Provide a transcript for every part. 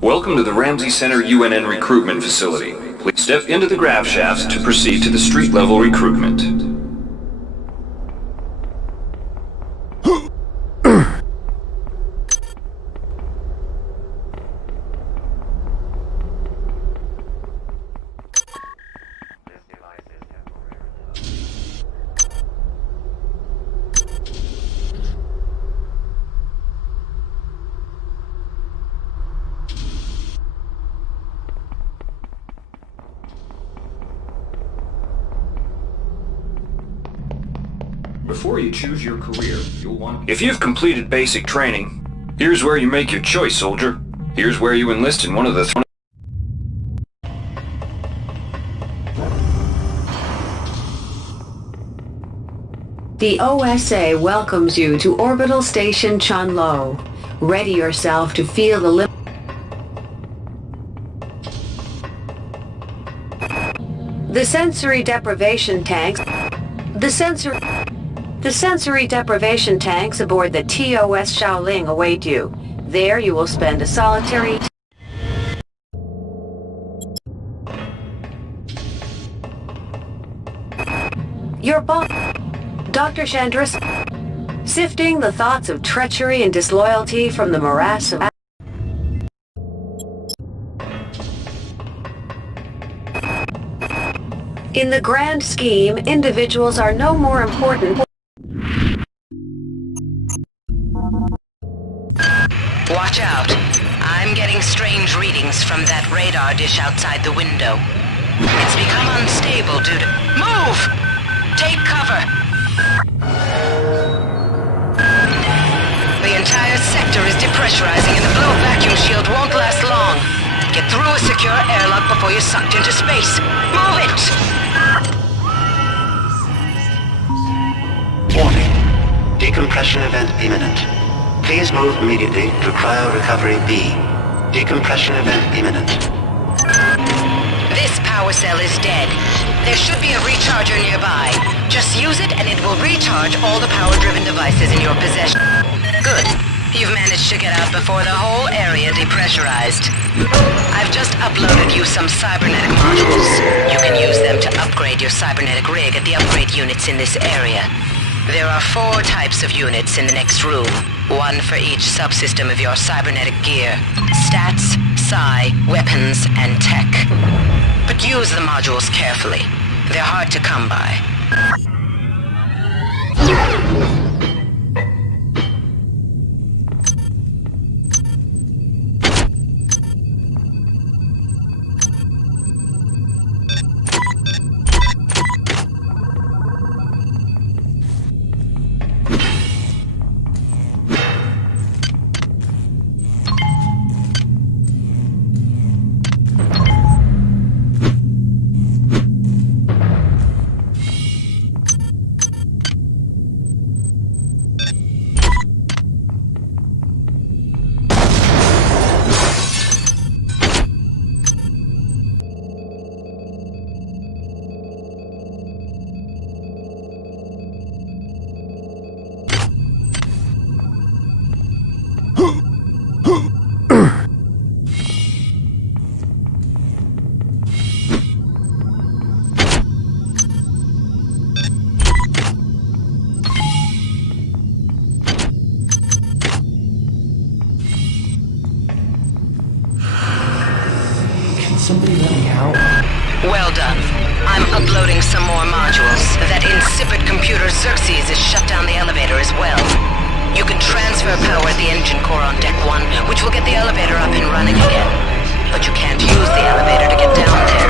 Welcome to the Ramsey Center UNN recruitment facility. Please step into the grav shafts to proceed to the street-level recruitment. Before you choose your career, you'll want... If you've completed basic training, here's where you make your choice, soldier. Here's where you enlist in one of the... The OSA welcomes you to Orbital Station Chunlo. Ready yourself to feel the The sensory deprivation tanks... The sensory deprivation tanks aboard the TOS Shaoling await you. There you will spend a solitary... Your boss, Dr. Chandris, sifting the thoughts of treachery and disloyalty from the morass of... In the grand scheme, individuals are no more important... Watch out. I'm getting strange readings from that radar dish outside the window. It's become unstable due to... Move! Take cover! The entire sector is depressurizing and the blow vacuum shield won't last long. Get through a secure airlock before you're sucked into space. Move it! Warning. Decompression event imminent. Please move immediately to Cryo Recovery B. Decompression event imminent. This power cell is dead. There should be a recharger nearby. Just use it and it will recharge all the power-driven devices in your possession. Good. You've managed to get out before the whole area depressurized. I've just uploaded you some cybernetic modules. You can use them to upgrade your cybernetic rig at the upgrade units in this area. There are 4 types of units in the next room. 1 for each subsystem of your cybernetic gear. Stats, psi, weapons, and tech. But use the modules carefully. They're hard to come by. Somebody let me out. Well done. I'm uploading some more modules. That insipid computer Xerxes has shut down the elevator as well. You can transfer power at the engine core on Deck 1, which will get the elevator up and running again. But you can't use the elevator to get down there.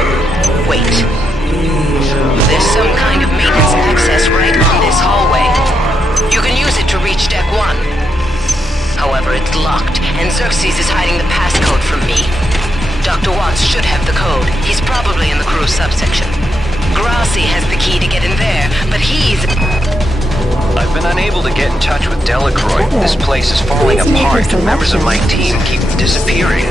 Wait. There's some kind of maintenance access right on this hallway. You can use it to reach Deck 1. However, it's locked, and Xerxes is hiding the passcode from me. Dr. Watts should have the code. He's probably in the crew subsection. Grassi has the key to get in there, but he's... I've been unable to get in touch with Delacroix. This place is falling apart, and members of my team keep disappearing.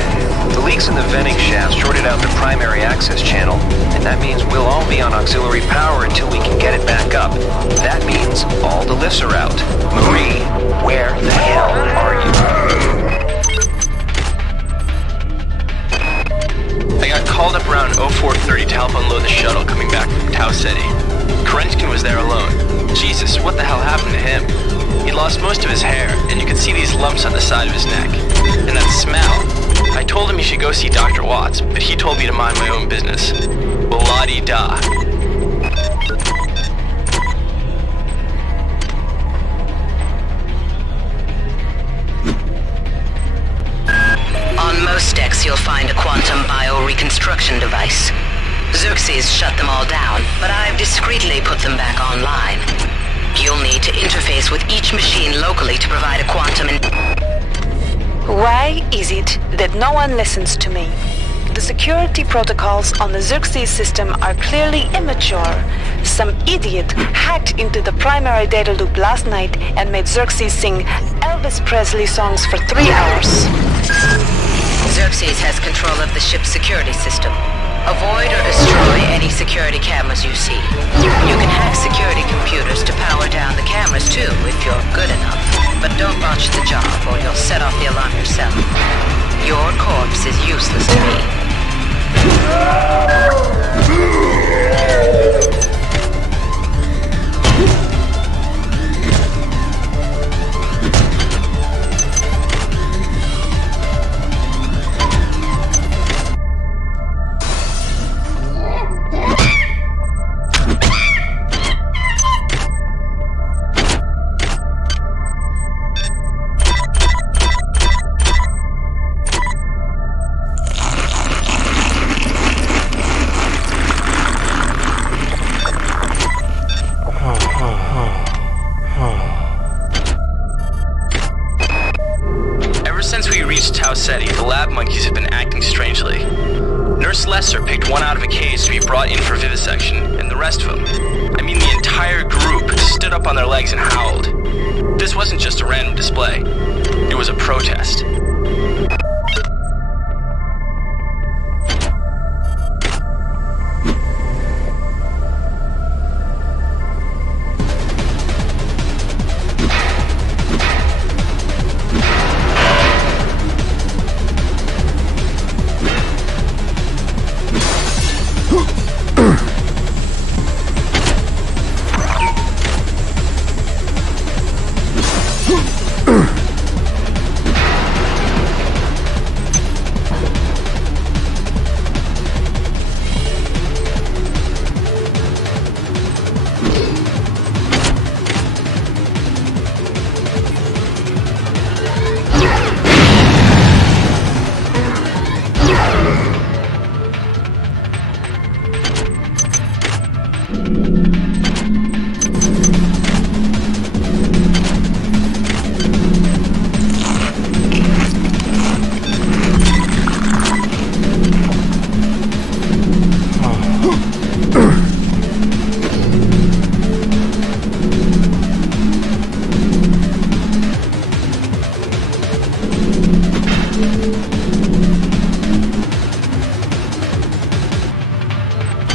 The leaks in the venting shaft shorted out the primary access channel, and that means we'll all be on auxiliary power until we can get it back up. That means all the lifts are out. Marie, where the hell are you? called up around 0430 to help unload the shuttle coming back from Tau Ceti. Kerenskin was there alone. Jesus, what the hell happened to him? He'd lost most of his hair, and you could see these lumps on the side of his neck. And that smell. I told him he should go see Dr. Watts, but he told me to mind my own business. Well, la-di-da. On most decks, you'll find a quantum bioreconstruction device. Xerxes shut them all down, but I've discreetly put them back online. You'll need to interface with each machine locally to provide a quantum Why is it that no one listens to me? The security protocols on the Xerxes system are clearly immature. Some idiot hacked into the primary data loop last night and made Xerxes sing Elvis Presley songs for 3 hours. Xerxes has control of the ship's security system. Avoid or destroy any security cameras you see. You can hack security computers to power down the cameras too, if you're good enough. But don't botch the job, or you'll set off the alarm yourself. Your corpse is useless to me. Tau Ceti, the lab monkeys have been acting strangely. Nurse Lesser picked one out of a cage to be brought in for vivisection, and the rest of them, I mean the entire group, stood up on their legs and howled. This wasn't just a random display. It was a protest.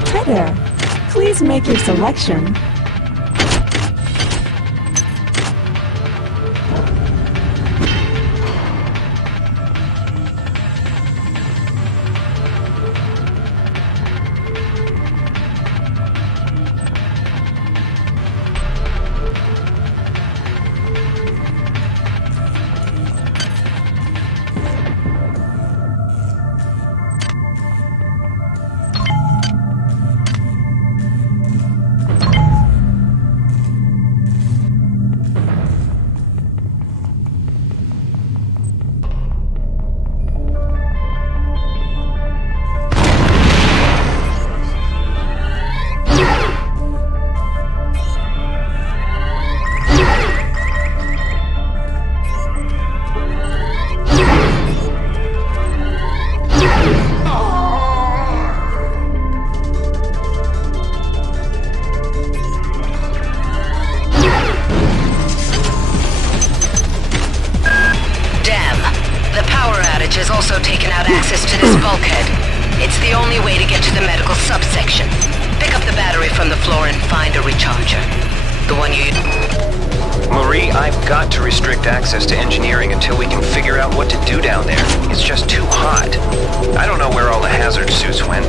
Hi there. Please make your selection. Has also taken out access to this bulkhead. It's the only way to get to the medical subsection. Pick up the battery from the floor and find a recharger. The one you... Marie, I've got to restrict access to engineering until we can figure out what to do down there. It's just too hot. I don't know where all the hazard suits went.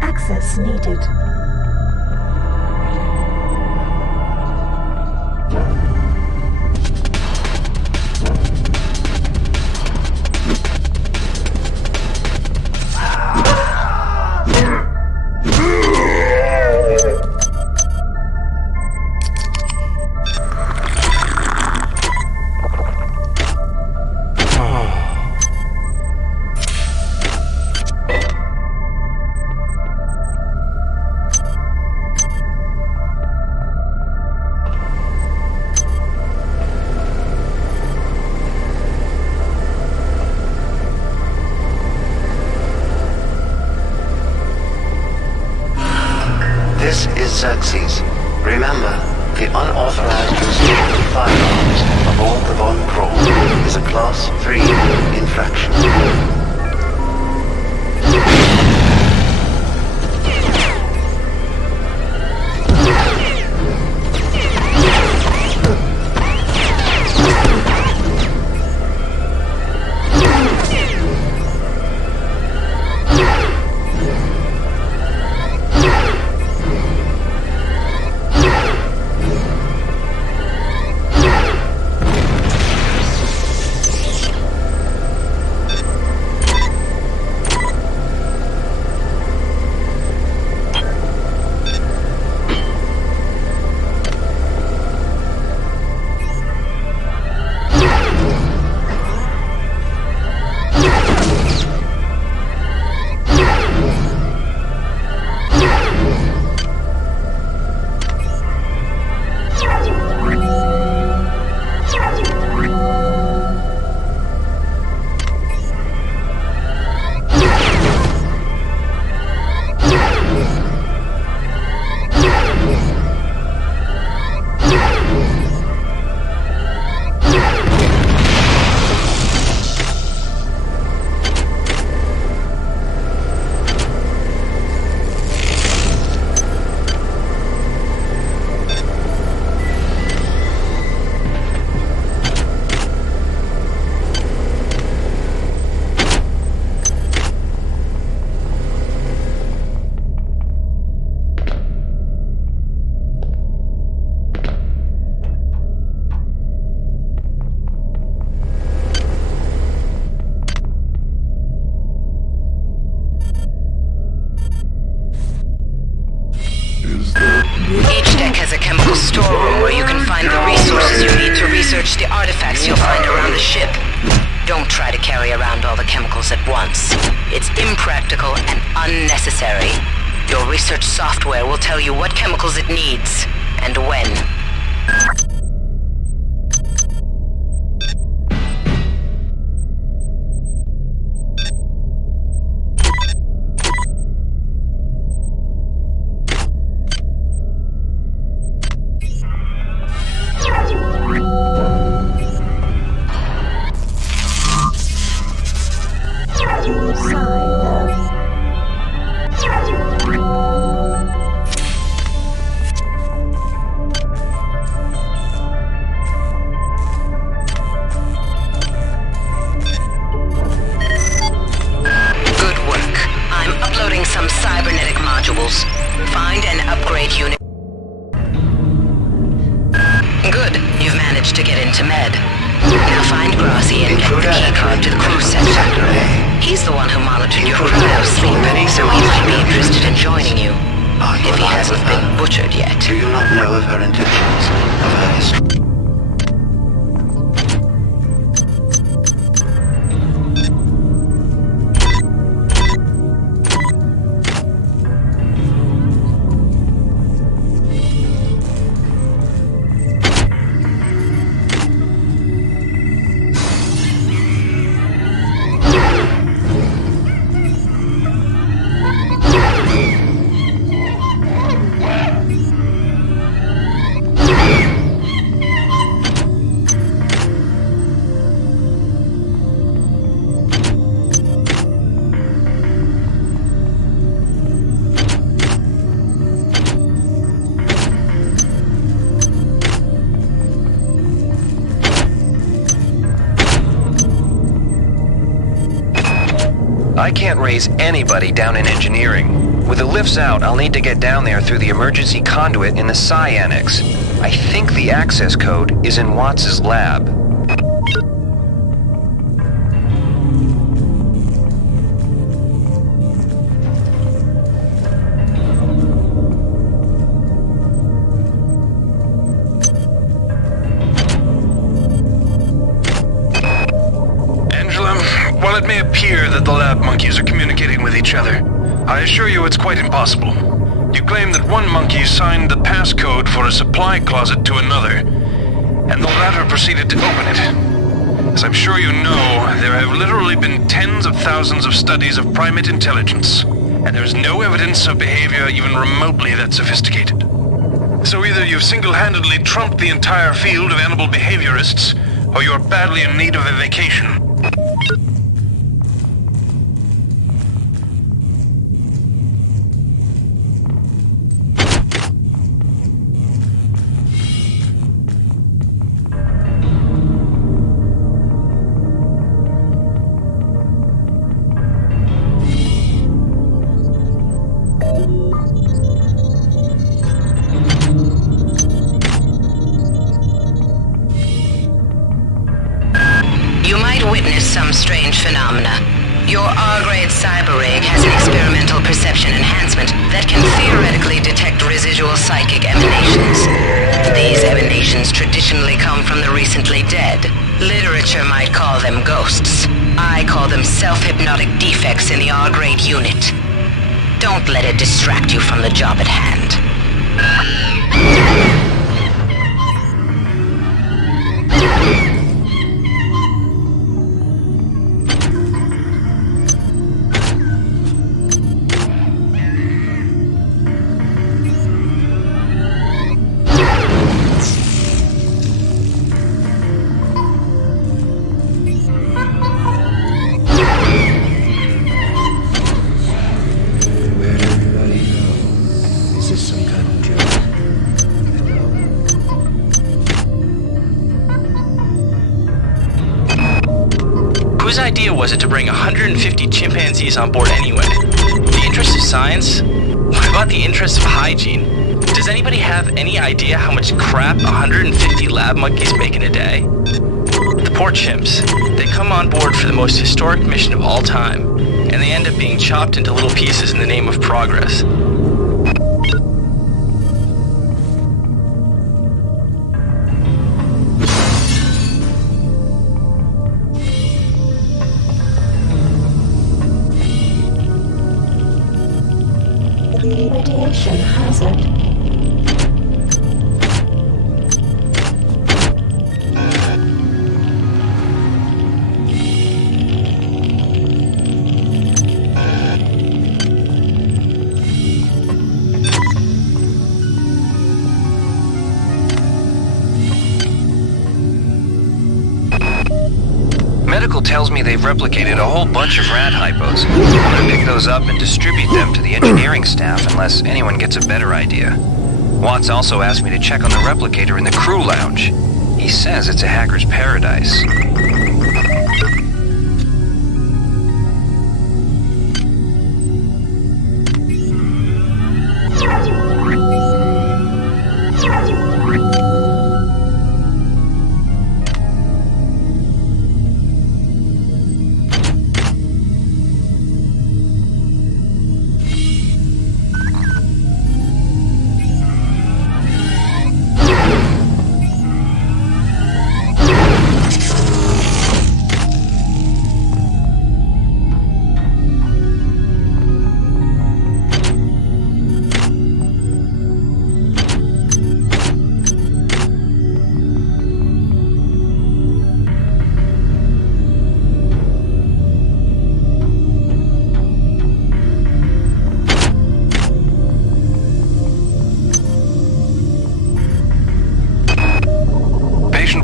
Access needed. This is Xerxes. Remember, the unauthorized usage of firearms aboard the Von Kroll is a Class 3 infraction. Each deck has a chemical storeroom where you can find the resources you need to research the artifacts you'll find around the ship. Don't try to carry around all the chemicals at once. It's impractical and unnecessary. Your research software will tell you what chemicals it needs, and when. Find and upgrade unit. Good. You've managed to get into Med. Now find Grassi and get the keycard to the crew center. He's the one who monitored your cryo sleep, so he might be interested in joining you. If he hasn't been butchered yet. Do you not know of her intentions, of her history? I can't raise anybody down in engineering. With the lifts out, I'll need to get down there through the emergency conduit in the Psi Annex. I think the access code is in Watts' lab. While it may appear that the lab monkeys are communicating with each other, I assure you it's quite impossible. You claim that one monkey signed the passcode for a supply closet to another, and the latter proceeded to open it. As I'm sure you know, there have literally been tens of thousands of studies of primate intelligence, and there's no evidence of behavior even remotely that sophisticated. So either you've single-handedly trumped the entire field of animal behaviorists, or you're badly in need of a vacation. Some strange phenomena. Your R-grade cyber rig has an experimental perception enhancement that can theoretically detect residual psychic emanations. These emanations traditionally come from the recently dead. Literature might call them ghosts. I call them self-hypnotic defects in the R-grade unit. Don't let it distract you from the job at hand. Whose idea was it to bring 150 chimpanzees on board anyway? The interest of science? What about the interest of hygiene? Does anybody have any idea how much crap 150 lab monkeys make in a day? The poor chimps. They come on board for the most historic mission of all time, and they end up being chopped into little pieces in the name of progress. Radiation hazard. Medical tells me they've replicated a whole bunch of rat hypos. I'm gonna pick those up and distribute them to the engineering staff unless anyone gets a better idea. Watts also asked me to check on the replicator in the crew lounge. He says it's a hacker's paradise.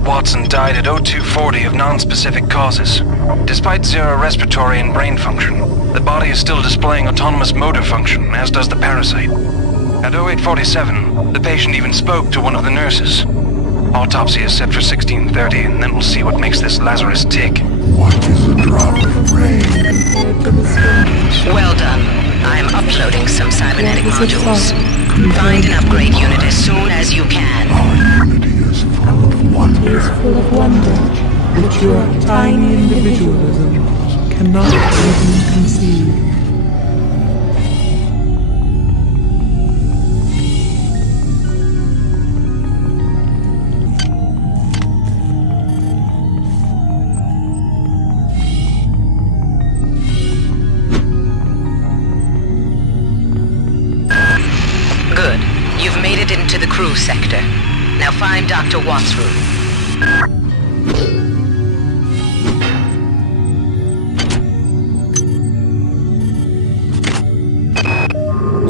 Watson died at 0240 of non-specific causes. Despite zero respiratory and brain function, the body is still displaying autonomous motor function, as does the parasite. At 0847, the patient even spoke to one of the nurses. Autopsy is set for 1630, and then we'll see what makes this Lazarus tick. What is a drop of rain compared to the storm? Well done. I'm uploading some cybernetic modules. Find an upgrade unit as soon as you can. Our unity is full of wonder. Is full of wonder, which your tiny individualism cannot even conceive. Good. You've made it into the crew sector. Now find Dr. Watt's room.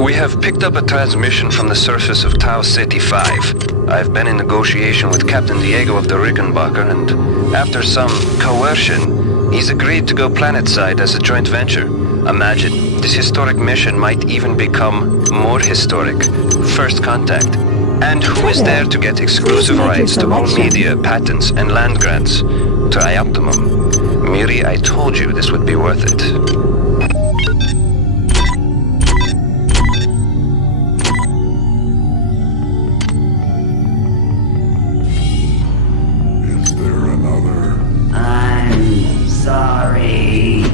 We have picked up a transmission from the surface of Tau Ceti 5. I've been in negotiation with Captain Diego of the Rickenbacker, and after some coercion, he's agreed to go planetside as a joint venture. Imagine, this historic mission might even become more historic. First contact. And who is there to get exclusive rights to all media, patents, and land grants? Trioptimum. Miri, I told you this would be worth it. Is there another? I'm sorry.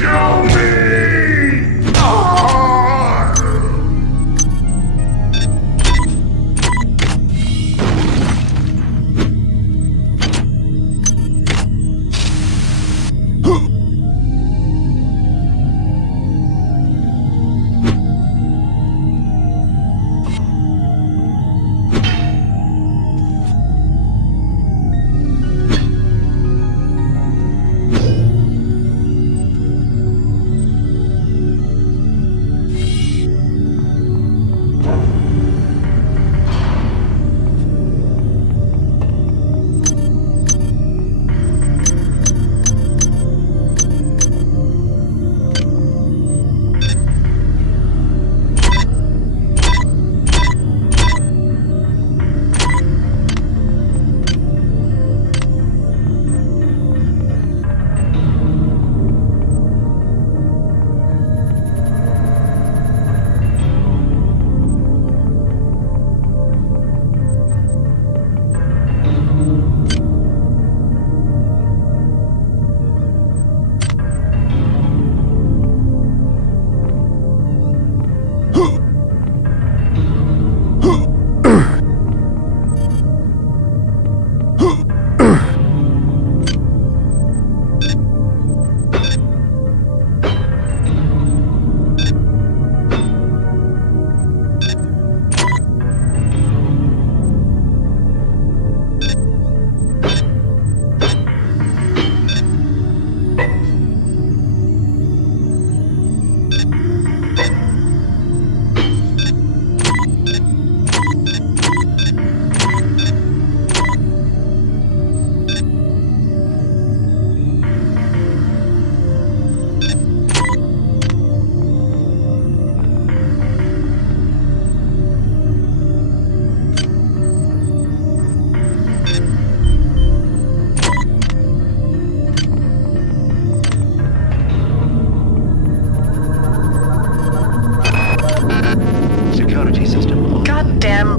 Kill me!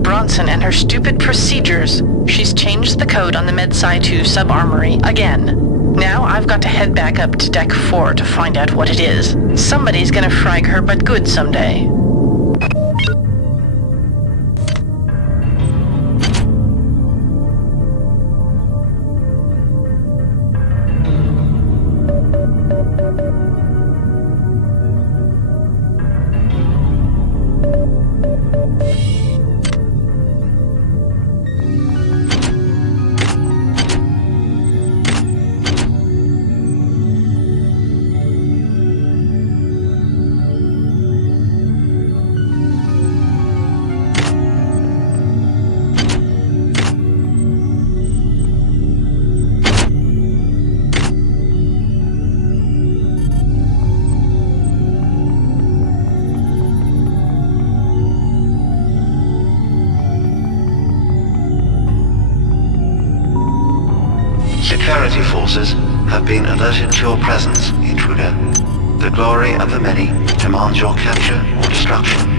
Bronson and her stupid procedures. She's changed the code on the MedSci 2 sub-armory again. Now I've got to head back up to Deck 4 to find out what it is. Somebody's gonna frag her but good someday. Security forces have been alerted to your presence in intruder. The glory of the many demands your capture or destruction.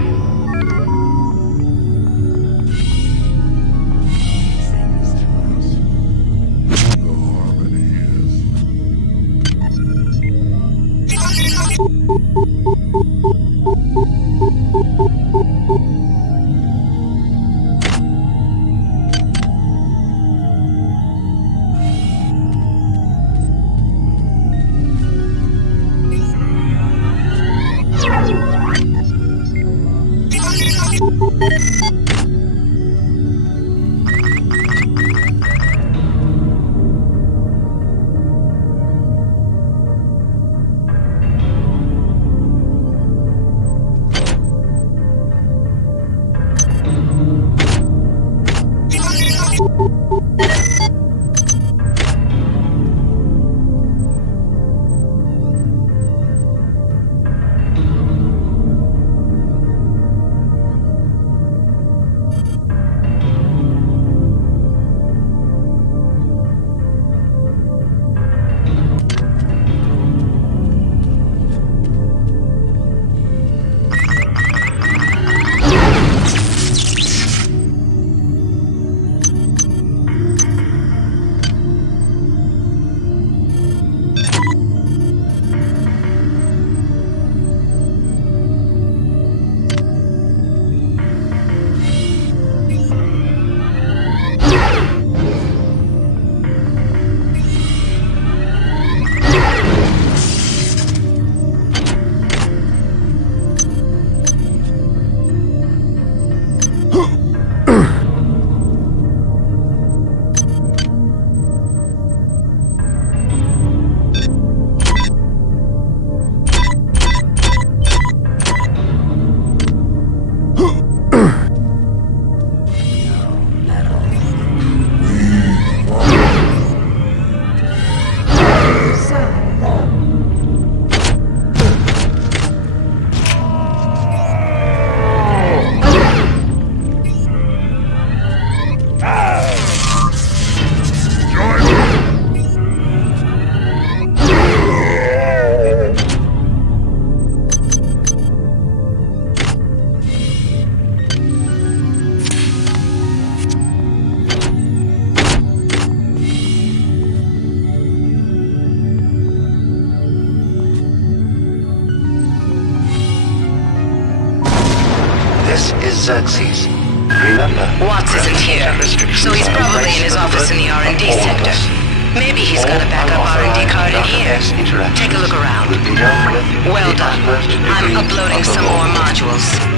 Xerxes. Remember, Watts isn't here, so he's probably in his office in the R&D sector. Maybe he's got a backup R&D card in here. Take a look around. Well done. I'm uploading some more modules.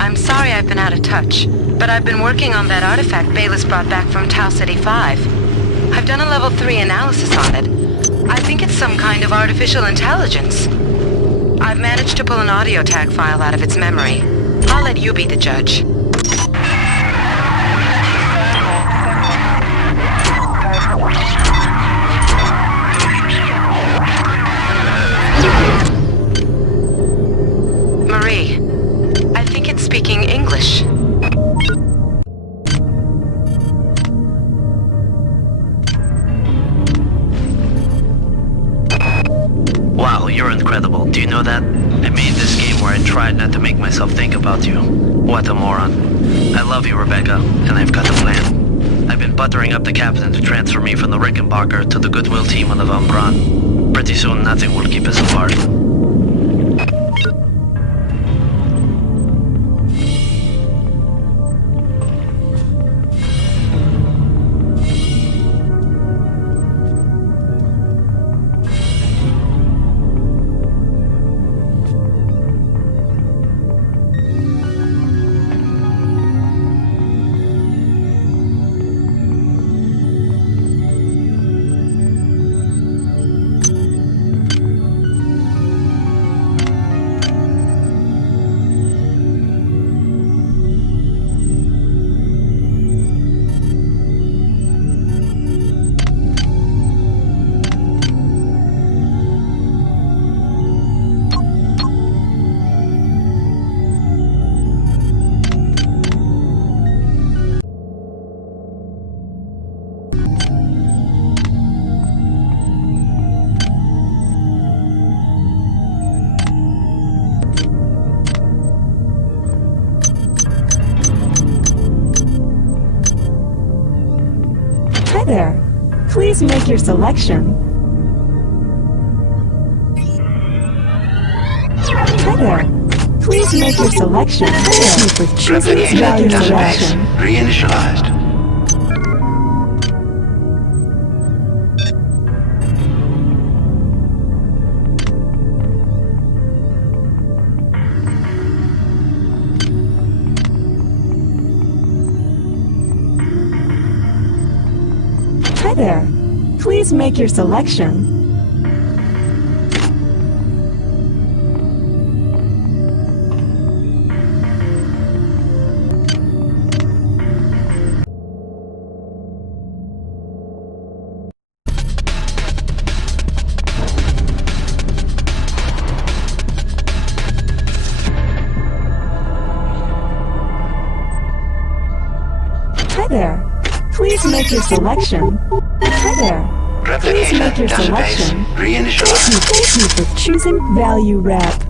I'm sorry I've been out of touch, but I've been working on that artifact Baylis brought back from Tau Ceti 5. I've done a level 3 analysis on it. I think it's some kind of artificial intelligence. I've managed to pull an audio tag file out of its memory. I'll let you be the judge. Wow, you're incredible. Do you know that? I made this game where I tried not to make myself think about you. What a moron. I love you, Rebecca, and I've got a plan. I've been buttering up the captain to transfer me from the Rickenbacker to the Goodwill team on the Von Braun. Pretty soon, nothing will keep us apart. Hi there. Please make your selection. Hi there. Please make your selection. Thank you for choosing value selection. Reinitialized. Hi there. Please make your selection. Hi there. Please make your selection. Hi there. Please make your selection. Thank you for choosing Value Wrap.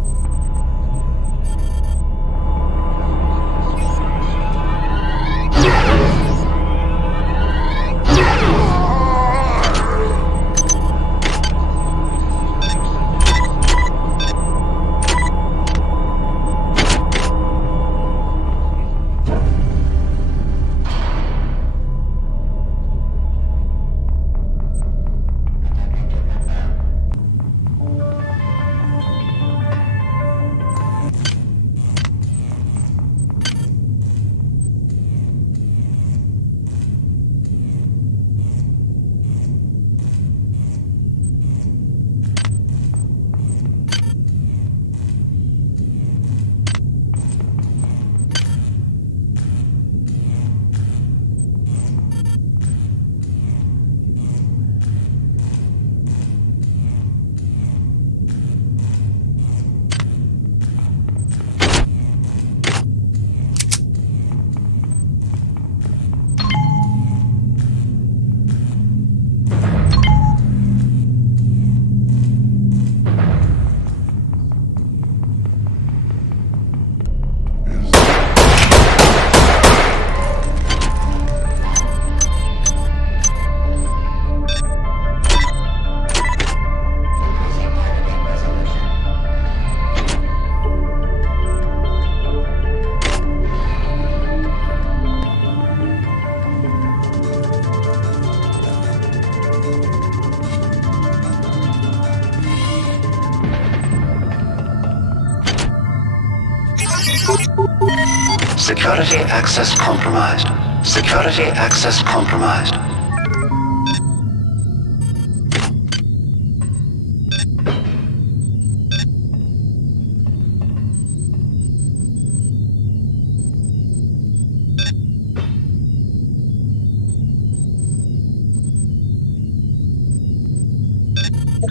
Security access compromised. Security access compromised.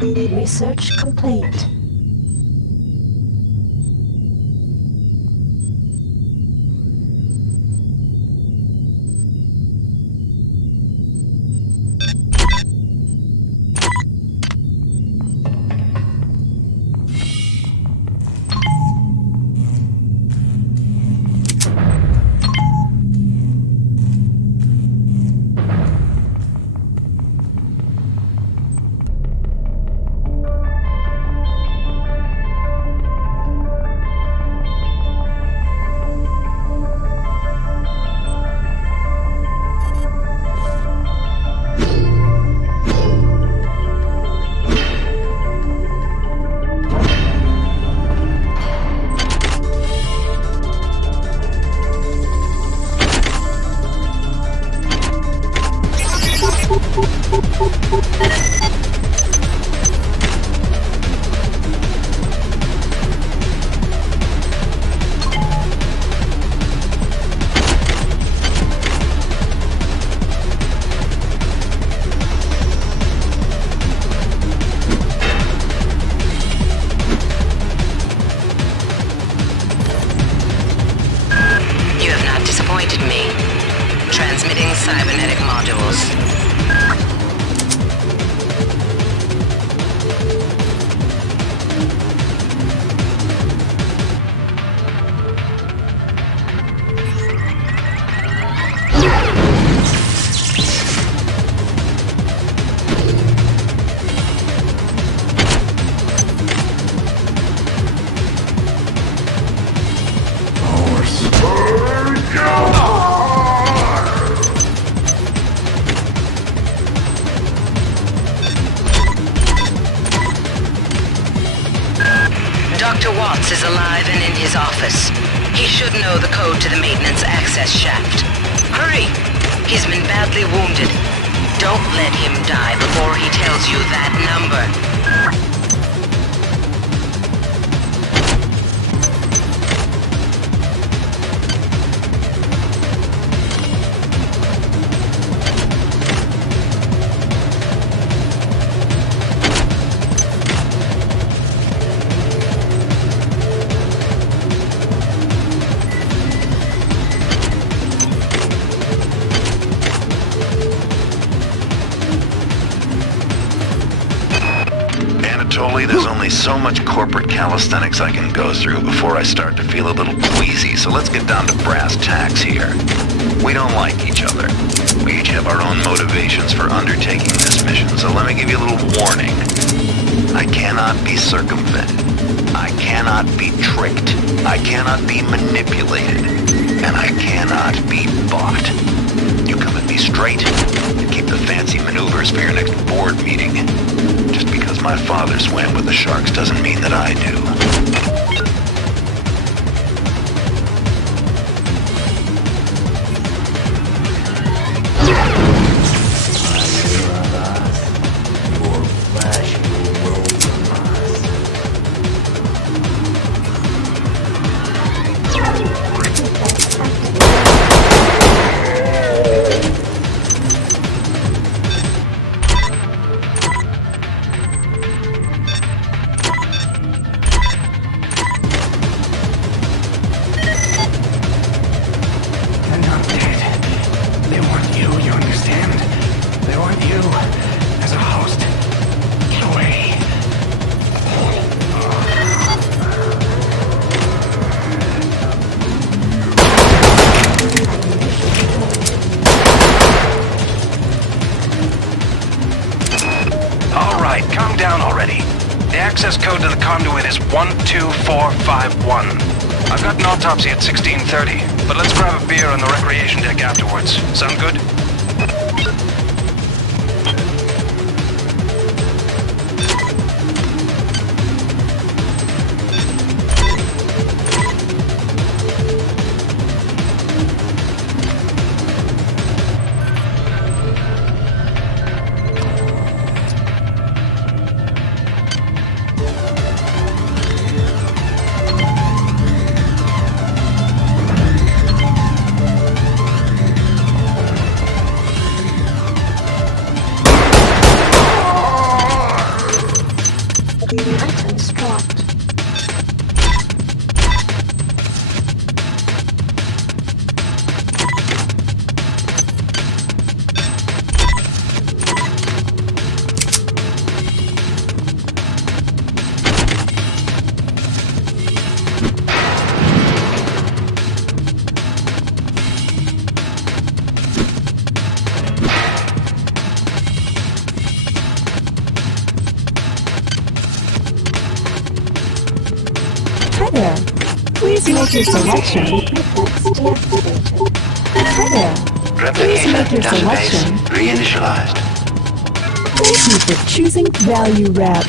Research complete. Transmitting cybernetic modules. Dr. Watts is alive and in his office. He should know the code to the maintenance access shaft. Hurry! He's been badly wounded. Don't let him die before he tells you that number. There's only so much corporate calisthenics I can go through before I start to feel a little queasy, so let's get down to brass tacks here. We don't like each other. We each have our own motivations for undertaking this mission, so let me give you a little warning. I cannot be circumvented. I cannot be tricked. I cannot be manipulated. And I cannot be bought. You come at me straight, and keep the fancy maneuvers for your next board meeting. Just because my father swam with the sharks doesn't mean that I do. Calm down already. The access code to the conduit is 12451. I've got an autopsy at 16:30, but let's grab a beer on the recreation deck afterwards. Sound good? Items dropped. Hi there. Please make your selection. Hi there. Please make your selection. Reinitialized. Thank you for choosing Value Wrap.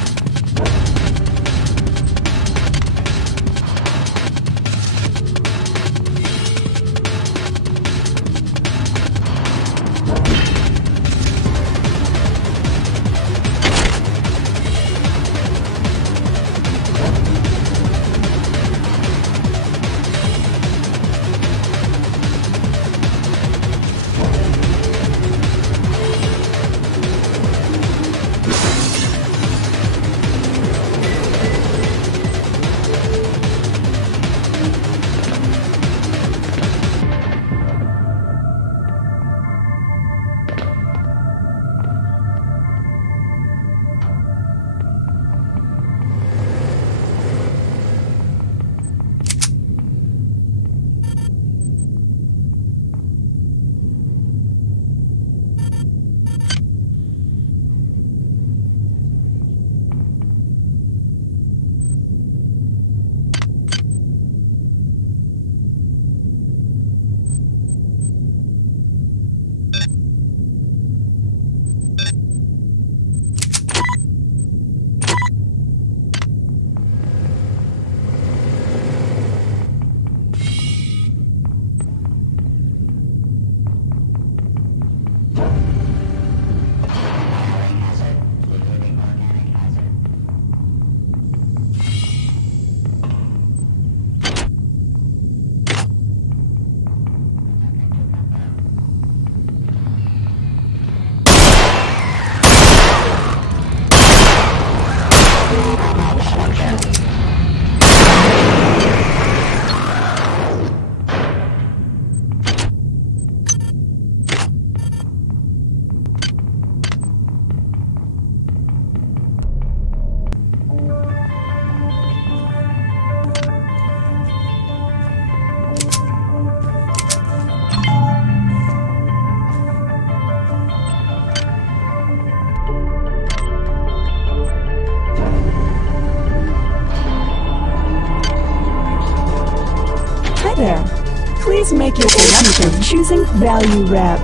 Please make your selection choosing value wrap.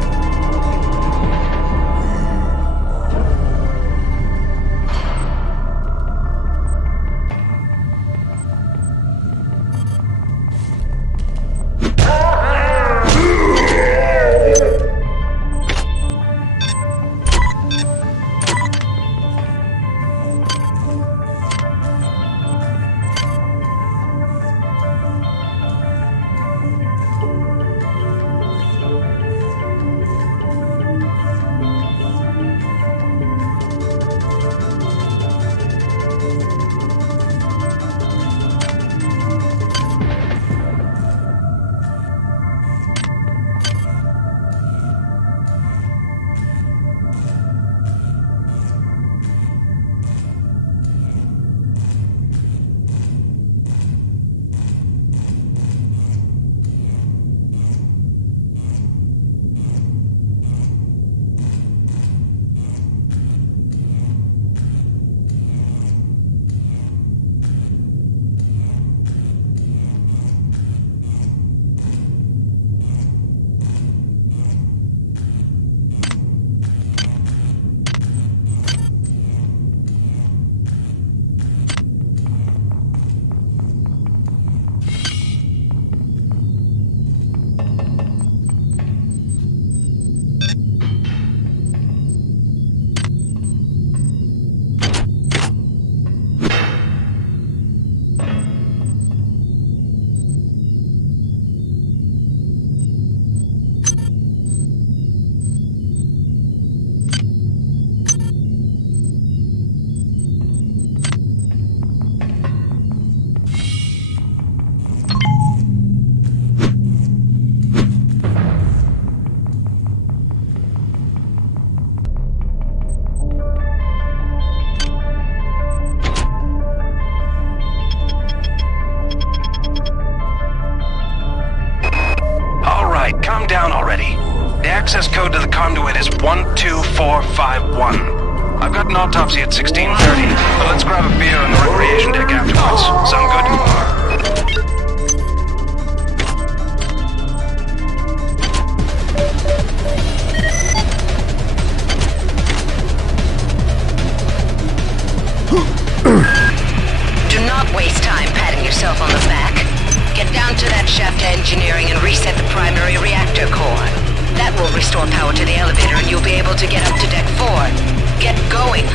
down already. The access code to the conduit is 12451. I've got an autopsy at 16:30, but let's grab a beer on the recreation deck afterwards. Sound good? Do not waste time patting yourself on the back. Get down to that shaft to engineering and reset the primary reactor core. That will restore power to the elevator and you'll be able to get up to deck 4. Get going.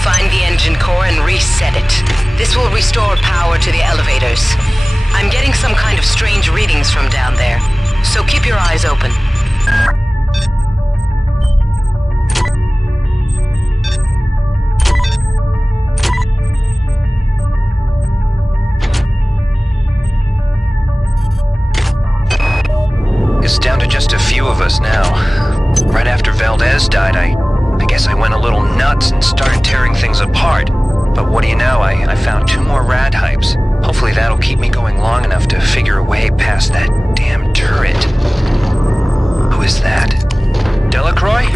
Find the engine core and reset it. This will restore power to the elevators. I'm getting some kind of strange readings from down there, so keep your eyes open. It's down to just a few of us now. Right after Valdez died, I guess I went a little nuts and started tearing things apart. But what do you know, I found 2 more rad hypes. Hopefully that'll keep me going long enough to figure a way past that damn turret. Who is that? Delacroix?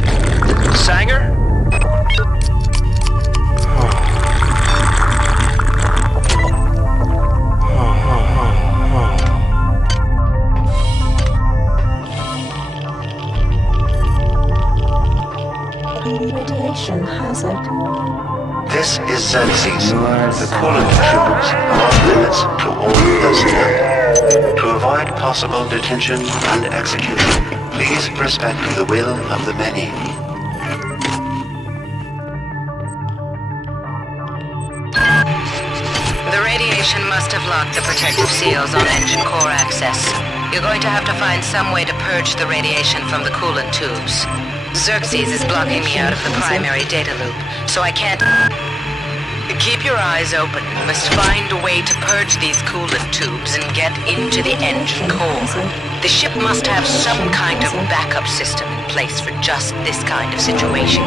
Sanger? Radiation hazard. This is Xerxes. The coolant tubes are off limits to all personnel. To avoid possible detention and execution, please respect the will of the many. The radiation must have locked the protective seals on engine core access. You're going to have to find some way to purge the radiation from the coolant tubes. Xerxes is blocking me out of the primary data loop, so I can't... Keep your eyes open. You must find a way to purge these coolant tubes and get into the engine core. The ship must have some kind of backup system in place for just this kind of situation.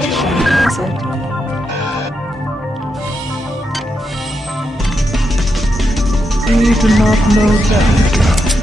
We do not know death.